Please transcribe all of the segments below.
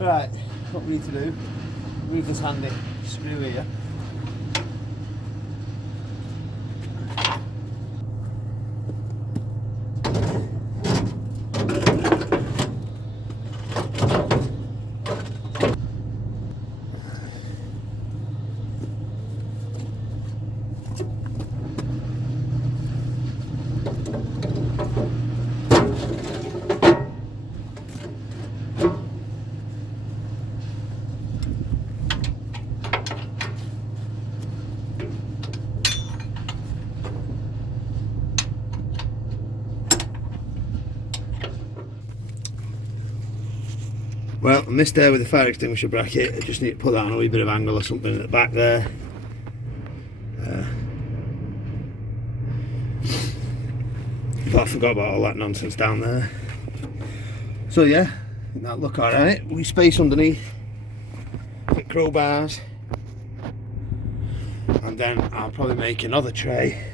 Right, what we need to do, move this handy screw here. Well, I missed there with the fire extinguisher bracket. I just need to put that on a wee bit of angle or something at the back there. But I forgot about all that nonsense down there. So yeah, I think that'll look alright. We space underneath, fit crowbars, and then I'll probably make another tray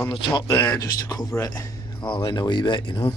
on the top there just to cover it all in a wee bit, you know.